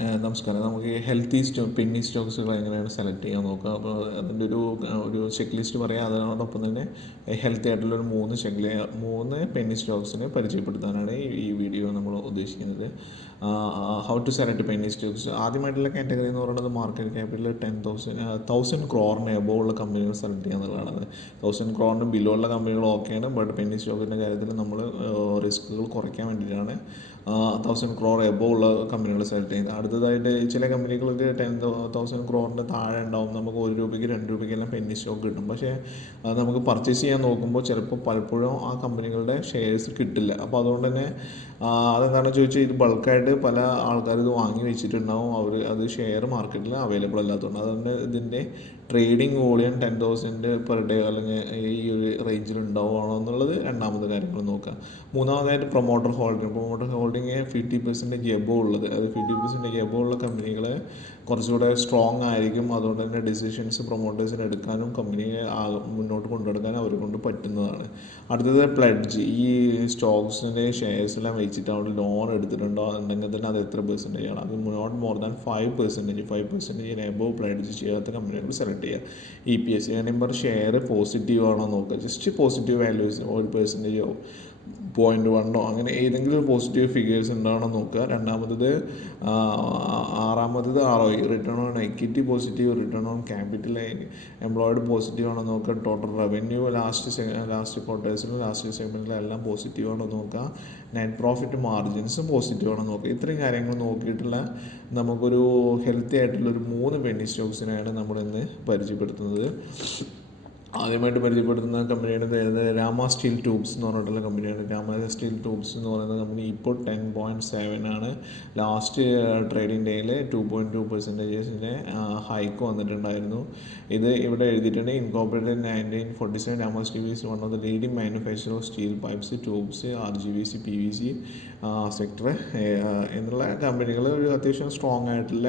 നമസ്കാരം. നമുക്ക് healthy Penny സ്റ്റോക്സുകൾ എങ്ങനെയാണ് സെലക്ട് ചെയ്യാൻ നോക്കുക. അപ്പോൾ അതിൻ്റെ ഒരു ചെക്ക് ലിസ്റ്റ് പറയാം. അതിനോടൊപ്പം തന്നെ ഹെൽത്തി ആയിട്ടുള്ളൊരു മൂന്ന് പെന്നി സ്റ്റോക്സിനെ പരിചയപ്പെടുത്താനാണ് ഈ വീഡിയോ നമ്മൾ ഉദ്ദേശിക്കുന്നത്. How to select penny stocks. ആദ്യമായിട്ടുള്ള കാറ്റഗറി എന്ന് പറയുന്നത് മാർക്കറ്റ് ക്യാപിറ്റൽ 10,000 ക്രോറിന് എബോവ് ഉള്ള കമ്പനികൾ സെലക്ട് ചെയ്യുക എന്നുള്ളതാണ്. 1000 ക്രോറിന് ബിലോ ഉള്ള കമ്പനികൾ ഓക്കെയാണ്. ബട്ട് പെന്നി സ്റ്റോക്കിൻ്റെ കാര്യത്തിൽ നമ്മൾ റിസ്കുകൾ കുറയ്ക്കാൻ വേണ്ടിയിട്ടാണ് 1000 ക്രോർ എബോവ് ഉള്ള കമ്പനികൾ സെലക്ട് ചെയ്യുന്നത്. അടുത്തതായിട്ട് ചില കമ്പനികൾക്ക് 10,000 ക്രോറിൻ്റെ താഴെ ഉണ്ടാവും. നമുക്ക് 1 രൂപയ്ക്ക് 2 രൂപയ്ക്കെല്ലാം പെന്നി സ്റ്റോക്ക് കിട്ടും. പക്ഷേ നമുക്ക് പർച്ചേസ് ചെയ്യാൻ നോക്കുമ്പോൾ ചിലപ്പോൾ പലപ്പോഴും ആ കമ്പനികളുടെ ഷെയർസ് കിട്ടില്ല. അപ്പോൾ അതുകൊണ്ട് തന്നെ അതെന്താണെന്ന് ചോദിച്ചാൽ ഇത് ബൾക്കായിട്ട് പല ആൾക്കാർ ഇത് വാങ്ങി വെച്ചിട്ടുണ്ടാവും. അത് ഷെയർ മാർക്കറ്റിൽ അവൈലബിൾ അല്ലാത്തതുകൊണ്ട്. അതുകൊണ്ട് ഇതിൻ്റെ ട്രേഡിംഗ് വോളിയം 10,000 പെർ ഡേ അല്ലെങ്കിൽ ഈ ഒരു റേഞ്ചിൽ ഉണ്ടാവുകയാണോ എന്നുള്ളത് രണ്ടാമത്തെ കാര്യങ്ങൾ നോക്കുക. മൂന്നാമതായിട്ട് പ്രൊമോട്ടർ ഹോൾഡിങ് 50% എബോവ് ഉള്ളത്. അത് 50% എബോവ് ഉള്ള കമ്പനികൾ കുറച്ചുകൂടെ സ്ട്രോങ് ആയിരിക്കും. അതുകൊണ്ട് തന്നെ ഡിസിഷൻസ് പ്രൊമോട്ടേഴ്സിന് എടുക്കാനും കമ്പനിയെ മുന്നോട്ട് കൊണ്ടുനടക്കാനും അവരെ കൊണ്ട് പറ്റുന്നതാണ്. അടുത്തത് പ്ലെഡ്ജ്. ഈ സ്റ്റോക്സിൻ്റെ ഷെയർസെല്ലാം വെച്ചിട്ട് അവിടെ ലോൺ എടുത്തിട്ടുണ്ടോ എന്നുണ്ടെങ്കിൽ തന്നെ അത് എത്ര പെർസെൻറ്റേജ് ആണ്. അത് not more than 5% above pledge ചെയ്യാത്ത കമ്പനികൾ സെലക്ട് ചെയ്യുക. EPS earning per share positive ആണോ നോക്കുക. ജസ്റ്റ് പോസിറ്റീവ് വാല്യൂസ് 1%, 0.1 അങ്ങനെ ഏതെങ്കിലും ഒരു പോസിറ്റീവ് ഫിഗേഴ്സ് ഉണ്ടാവണം നോക്കുക. ആറാമത്തത് ROE, return on equity positive, return on capital employed positive ആണോ നോക്കുക. ടോട്ടൽ റവന്യൂ ലാസ്റ്റ് ക്വാർട്ടേഴ്സിലും ലാസ്റ്റ് സെഗ്മെൻറ്റിലും എല്ലാം പോസിറ്റീവ് ആണോ നോക്കുക. നെറ്റ് പ്രോഫിറ്റ് മാർജിൻസും പോസിറ്റീവ് ആണോ നോക്കുക. ഇത്രയും കാര്യങ്ങൾ നോക്കിയിട്ടുള്ള നമുക്കൊരു ഹെൽത്തി ആയിട്ടുള്ളൊരു 3 പെന്നി സ്റ്റോക്സിനെയാണ് നമ്മളിന്ന് പരിചയപ്പെടുത്തുന്നത്. ആദ്യമായിട്ട് പരിചയപ്പെടുത്തുന്ന കമ്പനിയുടെ പേര് രാമ സ്റ്റീൽ ട്യൂബ്സ് എന്ന് പറഞ്ഞിട്ടുള്ള കമ്പനിയാണ്. രാമ സ്റ്റീൽ ട്യൂബ്സ് എന്ന് പറയുന്ന കമ്പനി ഇപ്പോൾ 10.7 ആണ്. ലാസ്റ്റ് ട്രേഡിംഗ് ഡേയിൽ 2.2% ഹൈക്ക് വന്നിട്ടുണ്ടായിരുന്നു. ഇത് ഇവിടെ എഴുതിയിട്ടുണ്ട്. Incorporated 1947. Rama steel is one of the leading manufacture of steel pipes, tubes, RGBC, PVC sector എന്നുള്ള കമ്പനികൾ ഒരു അത്യാവശ്യം സ്ട്രോങ് ആയിട്ടുള്ള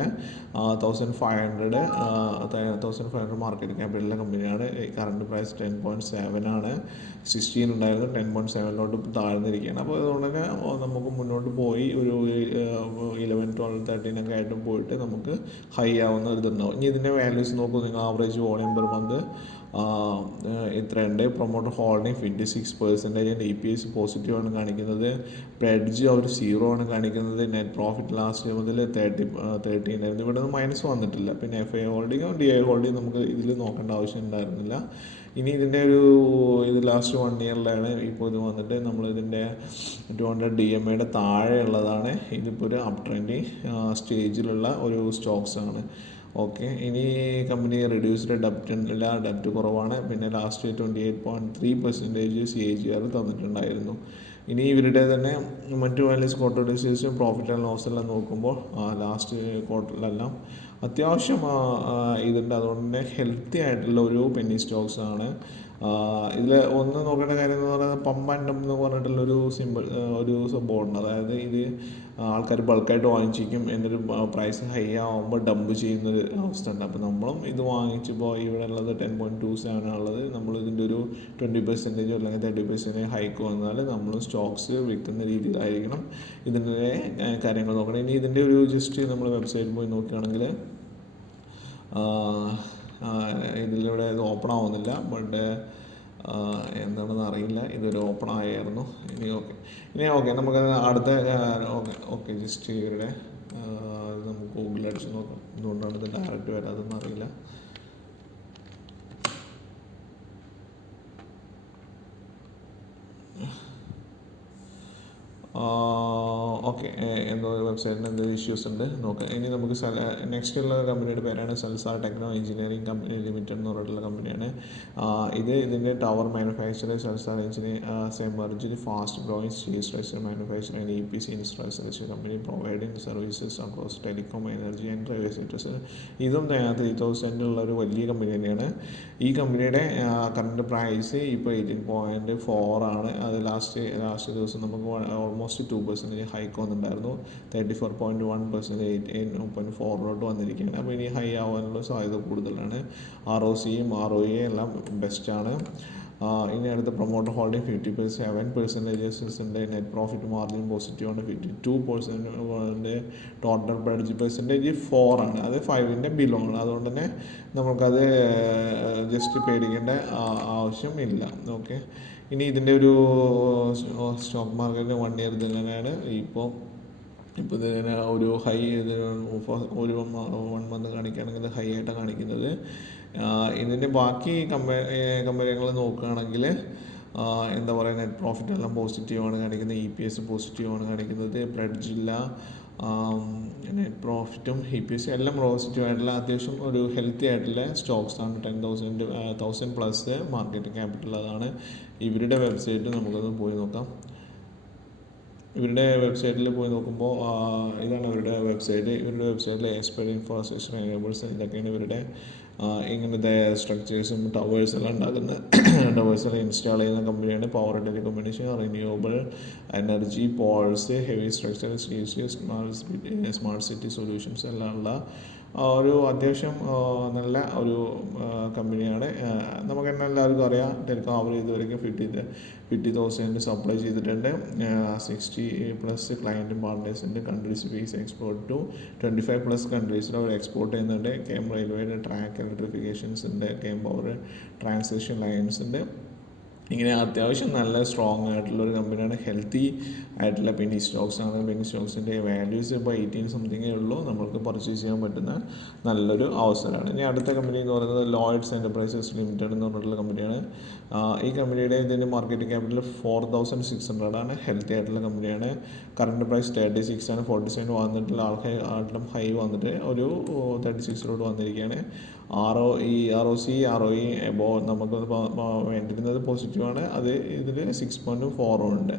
1,500 മാർക്കറ്റ് ക്യാപിറ്റലുള്ള കമ്പനിയാണ്. കറണ്ട് പ്രൈസ് 10.7 ആണ്. 16 ഉണ്ടായിരുന്നു, 10.7 താഴ്ന്നിരിക്കുകയാണ്. അപ്പോൾ അതുകൊണ്ട് തന്നെ നമുക്ക് മുന്നോട്ട് പോയി ഒരു 11, 12, 13 ഒക്കെ ആയിട്ട് പോയിട്ട് നമുക്ക് ഹൈ ആവുന്ന ഒരു ഇതുണ്ടാവും. ഇനി ഇതിൻ്റെ വാല്യൂസ് നോക്കൂ നിങ്ങൾ. ആവറേജ് വോളിയം പെർ മന്ത് ഇത്രയുണ്ട്. Promoter holding 56%. EPS പോസിറ്റീവാണ് കാണിക്കുന്നത്. പ്ലെഡ്ജ് അവർ 0 ആണ് കാണിക്കുന്നത്. നെറ്റ് പ്രോഫിറ്റ് ലാസ്റ്റ് മുതൽ 13 ആയിരുന്നു. ഇവിടെ നിന്ന് മൈനസ് വന്നിട്ടില്ല. പിന്നെ FI ഹോൾഡിങ്ങോ DI ഹോൾഡിങ്ങോ നമുക്ക് ഇതിൽ നോക്കേണ്ട ആവശ്യം ഉണ്ടായിരുന്നില്ല. ഇനി ഇതിൻ്റെ ഇത് ലാസ്റ്റ് 1 ഇയറിലാണ് ഇപ്പോൾ ഇത് വന്നിട്ട് നമ്മളിതിൻ്റെ 200 DMAയുടെ താഴെയുള്ളതാണ്. ഇതിപ്പോൾ ഒരു അപ് ട്രെൻഡിങ് സ്റ്റേജിലുള്ള ഒരു സ്റ്റോക്സാണ്. ഓക്കെ. ഇനി കമ്പനി റെഡ്യൂസ്ഡ് ഡെപ്റ്റ് കുറവാണ്. പിന്നെ ലാസ്റ്റ് 28.3% CAGR തന്നിട്ടുണ്ടായിരുന്നു. ഇനി ഇവരുടെ തന്നെ മറ്റു വാല്യൂസ് ക്വാർട്ടർ ഡിസീസും പ്രോഫിറ്റ് ആൻഡ് ലോസ് എല്ലാം നോക്കുമ്പോൾ ലാസ്റ്റ് ക്വാർട്ടറിലെല്ലാം അത്യാവശ്യം ഇതുണ്ട്. അതുകൊണ്ട് തന്നെ ഹെൽത്തി ആയിട്ടുള്ള ഒരു പെന്നി സ്റ്റോക്സ് ആണ്. ഇതിൽ ഒന്ന് നോക്കേണ്ട കാര്യം എന്ന് പറയുന്നത് പമ്പ് ആൻഡ് ഡംപ് എന്ന് പറഞ്ഞിട്ടുള്ളൊരു ഒരു സംഭവമുണ്ട്. അതായത് ഇത് ആൾക്കാർ ബൾക്കായിട്ട് വാങ്ങിച്ചിരിക്കും. എന്നൊരു പ്രൈസ് ഹൈ ആകുമ്പോൾ ഡംപ് ചെയ്യുന്നൊരു അവസ്ഥ ഉണ്ട്. അപ്പോൾ നമ്മളും ഇത് വാങ്ങിച്ചപ്പോൾ ഇവിടെ ഉള്ളത് 10.27 ആണുള്ളത്. നമ്മൾ ഇതിൻ്റെ ഒരു 20% അല്ലെങ്കിൽ 30% ഹൈക്ക് വന്നാൽ നമ്മൾ സ്റ്റോക്സ് വിൽക്കുന്ന രീതിയിലായിരിക്കണം ഇതിൻ്റെ കാര്യങ്ങൾ നോക്കണം. ഇനി ഇതിൻ്റെ ഒരു ജസ്റ്റ് നമ്മൾ വെബ്സൈറ്റിൽ പോയി നോക്കുകയാണെങ്കിൽ ഇതിലൂടെ ഇത് ഓപ്പൺ ആവുന്നില്ല. ബട്ട് എന്താണെന്ന് അറിയില്ല. ഇതൊരു ഓപ്പൺ ആയിരുന്നു. ഇനി ഓക്കെ നമുക്ക് അടുത്ത ഓക്കെ ജസ്റ്റ് ഇവരുടെ നമുക്ക് ഗൂഗിളിൽ അടിച്ച് നോക്കാം. എന്തുകൊണ്ടാണ് ഇത് ഡയറക്റ്റ് വരാതെന്ന് അറിയില്ല. ഓക്കെ. എന്തോ വെബ്സൈറ്റിന് എന്തോ ഇഷ്യൂസ് ഉണ്ട് നോക്കാം. ഇനി നമുക്ക് നെക്സ്റ്റ് ഉള്ള കമ്പനിയുടെ പേരാണ് Salasar techno engineering company limited എന്ന് പറഞ്ഞിട്ടുള്ള കമ്പനിയാണ്. ഇതിൻ്റെ tower manufacture, Salasar emerging fast growing steel structure manufacture and EPC infrastructure company providing services across telecom, energy and railway sectors. ഇതും 3,000 ഉള്ള ഒരു വലിയ കമ്പനി തന്നെയാണ്. ഈ കമ്പനിയുടെ കറണ്ട് പ്രൈസ് ഇപ്പോൾ 18.4 ആണ്. അത് ലാസ്റ്റ് ദിവസം നമുക്ക് ഓൾമോസ്റ്റ് 2% ഹൈക്ക് വന്നിട്ടുണ്ടായിരുന്നു. 34.1% 18.4 വന്നിരിക്കുകയാണ്. അപ്പോൾ ഇനി ഹൈ ആവാനുള്ള സാധ്യത കൂടുതലാണ്. ROCയും ROE എല്ലാം ബെസ്റ്റാണ്. ഇനി അടുത്ത പ്രൊമോട്ടർ ഹോൾഡിംഗ് 57% ഉണ്ട്. നെറ്റ് പ്രോഫിറ്റ് മാർജിൻ പോസിറ്റീവാണ്. 52% ടോട്ടൽ പ്രഡ്ജ് പെർസെൻറ്റേജ് 4 ആണ്. അത് 5ൻ്റെ ബിലോ ആണ്. അതുകൊണ്ട് തന്നെ നമുക്കത് ജസ്റ്റ് പേടിക്കേണ്ട ആവശ്യം ഇല്ല. ഓക്കെ, ഇനി ഇതിൻ്റെ ഒരു സ്റ്റോക്ക് മാർക്കറ്റിൻ്റെ 1 ഇയർ ഇതിങ്ങനെയാണ്. ഇപ്പോൾ ഇതിങ്ങനെ ഒരു ഹൈ ഒരു 1 മന്ത് കാണിക്കുകയാണെങ്കിൽ ഹൈ ആയിട്ടാണ് കാണിക്കുന്നത്. ഇതിൻ്റെ ബാക്കി കമ്പനികൾ നോക്കുകയാണെങ്കിൽ എന്താ പറയുക, നെറ്റ് പ്രോഫിറ്റ് എല്ലാം പോസിറ്റീവാണ് കാണിക്കുന്നത്. EPS പോസിറ്റീവാണ് കാണിക്കുന്നത്. പ്രഡ്ജില്ല, നെറ്റ് പ്രോഫിറ്റും EPS എല്ലാം പോസിറ്റീവ് ആയിട്ടുള്ള അത്യാവശ്യം ഒരു ഹെൽത്തി ആയിട്ടുള്ള സ്റ്റോക്സാണ്. 10,000+ മാർക്കറ്റ് ക്യാപിറ്റൽ. അതാണ് ഇവരുടെ വെബ്സൈറ്റ്. നമുക്കൊന്ന് പോയി നോക്കാം. ഇവരുടെ വെബ്സൈറ്റിൽ പോയി നോക്കുമ്പോൾ ഇതാണ് ഇവരുടെ വെബ്സൈറ്റ്. ഇവരുടെ വെബ്സൈറ്റിൽ എക്സ്പെർട്ട് ഇൻഫ്രാസ്ട്രക്ചർ എനേബിൾസ് ഇതൊക്കെയാണ് ഇവരുടെ ഇങ്ങനത്തെ സ്ട്രക്ചേഴ്സും ടവേഴ്സെല്ലാം ഉണ്ടാക്കുന്നത്. ടവേഴ്സെല്ലാം ഇൻസ്റ്റാൾ ചെയ്യുന്ന കമ്പനിയാണ്. Power telecommunication, renewable energy, poles, heavy structure, smart city solutions എല്ലാം ഉള്ള ഒരു അത്യാവശ്യം നല്ല ഒരു കമ്പനിയാണ്. നമുക്ക് തന്നെ എല്ലാവർക്കും അറിയാം, ടെലികോം അവർ ഇതുവരെയ്ക്കും 50,000 സപ്ലൈ ചെയ്തിട്ടുണ്ട്. 60+ ക്ലയൻറ്റും പാർട്ട്നേഴ്സുണ്ട്. കൺട്രീസ് ഫീസ് എക്സ്പോർട്ട് ടു 25+ കൺട്രീസിൽ അവർ എക്സ്പോർട്ട് ചെയ്യുന്നുണ്ട്. കെം റെയിൽവേയുടെ ട്രാക്ക് ഇലക്ട്രിഫിക്കേഷൻസ് ഉണ്ട്. കെം പവർ ട്രാൻസ്മിഷൻ ലൈൻസ് ഉണ്ട്. ഇങ്ങനെ അത്യാവശ്യം നല്ല സ്ട്രോങ് ആയിട്ടുള്ളൊരു കമ്പനിയാണ്. ഹെൽത്തി ആയിട്ടുള്ള പെന്നി സ്റ്റോക്സാണ്. പെന്നി സ്റ്റോക്സിൻ്റെ വാല്യൂസ് ഇപ്പോൾ 18 സംതിങ്ങേ ഉള്ളൂ. നമ്മൾക്ക് പർച്ചേസ് ചെയ്യാൻ പറ്റുന്ന നല്ലൊരു അവസരമാണ്. ഇനി അടുത്ത കമ്പനി എന്ന് പറയുന്നത് ലോയിഡ്സ് എൻ്റർപ്രൈസസ് ലിമിറ്റഡ് എന്ന് പറഞ്ഞിട്ടുള്ള കമ്പനിയാണ്. ഈ കമ്പനിയുടെ ഇതിൻ്റെ മാർക്കറ്റ് ക്യാപിറ്റൽ 4,600 ആണ്. ഹെൽത്തി ആയിട്ടുള്ള കമ്പനിയാണ്. കറണ്ട് പ്രൈസ് 36 ആണ്. 47 വന്നിട്ടുള്ള ആളും ഹൈ വന്നിട്ട് ഒരു 36 വന്നിരിക്കുകയാണ്. ROC ROE എബോ നമുക്ക് വേണ്ടിയിരുന്നത് പോസിറ്റീവാണ്. അത് ഇതിൽ 6.4 ഉണ്ട്.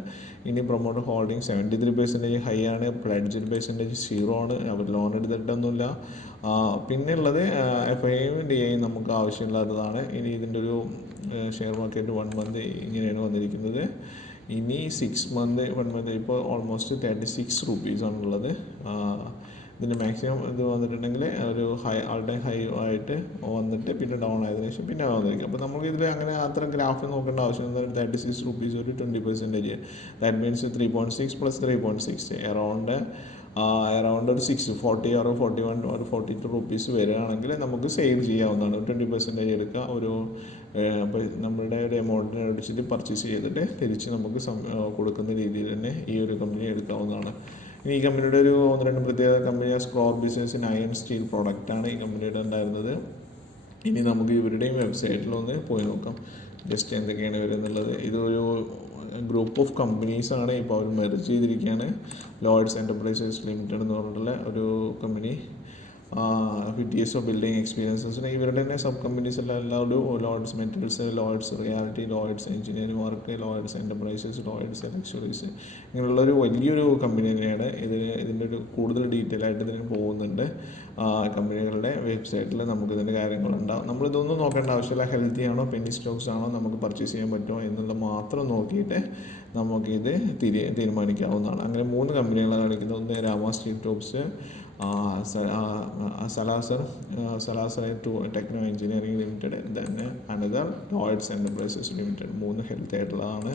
ഇനി പ്രൊമോട്ടർ ഹോൾഡിംഗ് 73% ഹൈ ആണ്. പ്ലഡ്ജ് പെർസെൻറ്റേജ് 0 ആണ്. അവർ ലോൺ എടുത്തിട്ടൊന്നുമില്ല. പിന്നെ ഉള്ളത് FIIയും DIയും നമുക്ക് ആവശ്യമില്ലാത്തതാണ്. ഇനി ഇതിൻ്റെ ഒരു ഷെയർ മാർക്കറ്റ് 1 മന്ത് ഇങ്ങനെയാണ് വന്നിരിക്കുന്നത്. ഇനി 6 മന്ത് 1 മന്ത് ഇപ്പോൾ ഓൾമോസ്റ്റ് 36 റുപ്പീസാണുള്ളത്. ഇതിൻ്റെ മാക്സിമം ഇത് വന്നിട്ടുണ്ടെങ്കിൽ ഒരു ഓൾ ടൈം ഹൈ ആയിട്ട് വന്നിട്ട് പിന്നെ ഡൗൺ ആയതിനു ശേഷം പിന്നെ വന്നിരിക്കും. അപ്പോൾ നമുക്ക് ഇതിൽ അങ്ങനെ അത്ര ഗ്രാഫ് നോക്കേണ്ട ആവശ്യം. 36 റുപ്പീസ് ഒരു 20%. ദാറ്റ് മീൻസ് 3.6 + 3.6 അറൗണ്ട് ഒരു 640 or 41 or 42 റുപ്പീസ് വരികയാണെങ്കിൽ നമുക്ക് സെയിൽ ചെയ്യാവുന്നതാണ്. 20% എടുക്കുക. ഒരു നമ്മളുടെ ഒരു എമൗണ്ടിനെ അടിച്ചിട്ട് പർച്ചേസ് ചെയ്തിട്ട് തിരിച്ച് നമുക്ക് കൊടുക്കുന്ന രീതിയിൽ തന്നെ ഈ ഒരു കമ്പനി എടുക്കാവുന്നതാണ്. ഇനി ഈ കമ്പനിയുടെ ഒരു 1-2 പ്രത്യേക കമ്പനിയാണ്. സ്ക്രോർ ബിസിനസ് അയൺ സ്റ്റീൽ പ്രോഡക്റ്റാണ് ഈ കമ്പനിയുടെ ഉണ്ടായിരുന്നത്. ഇനി നമുക്ക് ഇവരുടെയും വെബ്സൈറ്റിലൊന്ന് പോയി നോക്കാം ജസ്റ്റ് എന്തൊക്കെയാണ് ഇവരെന്നുള്ളത്. ഇതൊരു ഗ്രൂപ്പ് ഓഫ് കമ്പനീസാണ്. ഇപ്പോൾ അവർ മെർജ് ചെയ്തിരിക്കുകയാണ്. ലോയിഡ്സ് എൻ്റർപ്രൈസസ് ലിമിറ്റഡ് എന്ന് പറഞ്ഞിട്ടുള്ള ഒരു കമ്പനി. 50 years ഓഫ് ബിൽഡിംഗ് എക്സ്പീരിയൻസസിന് ഇവരുടെ തന്നെ സബ് കമ്പനീസ് എല്ലാവരും Lloyds metals, Lloyds reality, Lloyds engineering work, Lloyds enterprises, Lloyds luxuries ഇങ്ങനെയുള്ളൊരു വലിയൊരു കമ്പനി തന്നെയാണ്. ഇതിൻ്റെ ഒരു കൂടുതൽ ഡീറ്റെയിൽ ആയിട്ട് ഇതിന് പോകുന്നുണ്ട്. കമ്പനികളുടെ വെബ്സൈറ്റിൽ നമുക്കിതിൻ്റെ കാര്യങ്ങളുണ്ടാകും. നമ്മളിതൊന്നും നോക്കേണ്ട ആവശ്യമില്ല. ഹെൽത്തി ആണോ, പെന്നി സ്റ്റോക്സ് ആണോ, നമുക്ക് പർച്ചേസ് ചെയ്യാൻ പറ്റുമോ എന്നുള്ളത് മാത്രം നോക്കിയിട്ട് നമുക്കിത് തീരുമാനിക്കാവുന്നതാണ്. അങ്ങനെ 3 കമ്പനികളാണ് കാണിക്കുന്നത്. ഒന്ന് Rama steel tubes, Salasar techno engineering limited, തന്നെ another Lloyds enterprises limited. 3 healthy ആയിട്ടുള്ളതാണ്.